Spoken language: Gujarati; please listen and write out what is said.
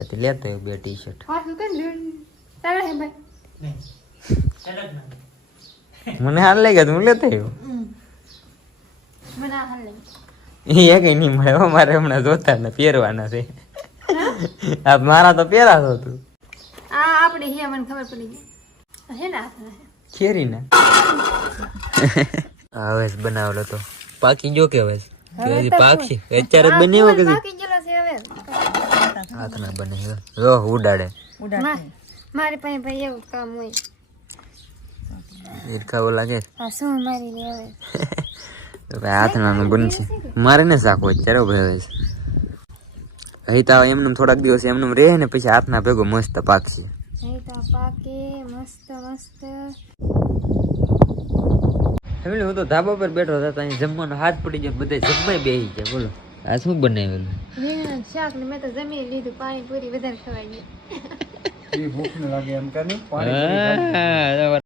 લેતો આવ્યો 2 ટી-શર્ટ. તારે હે ભાઈ મને હાલ લાગ્યા તો હું લેતો આવ્યો. મને આ હાલ લાગે. એ કઈ નહીં મળે હો, મારે હમણાં જોતા ને પહેરવાના છે. આ મારા તો પહેરાતો તું આ આપણે હે મને ખબર પડી ગઈ હે ને આ ખેરી ને. હવે બનાવેલો તો પાકી જો કે હવે હજી પાકી અત્યારે જ બનાવ્યો કે બાકી ગયેલો છે હવે હાથ ના બને જો ઉડાડે મારી પાસે ભાઈ એવું કામ હોય ઈરખાવો લાગે આ શું મારી રે હવે તો ભાઈ હાથ નાનું બનશે મારે ને શાકો અત્યારે ભાઈ હવે અહીં તો એમને થોડાક દિવસ એમને રહે ને પછી હાથના ભેગો મસ્ત પાકશે. અહીં તો પાકે મસ્ત મસ્ત. ફેમિલી હું તો ધાબા પર બેઠો હતો અહીં જમવાનો હાથ પડી જાય બધા જમવાય બેસી જાય. બોલો આ શું બનાવેલું? રીંગણ શાક ને મેં તો જમી લીધું પાણીપુરી વધારે ખવાઈ ગઈ. હા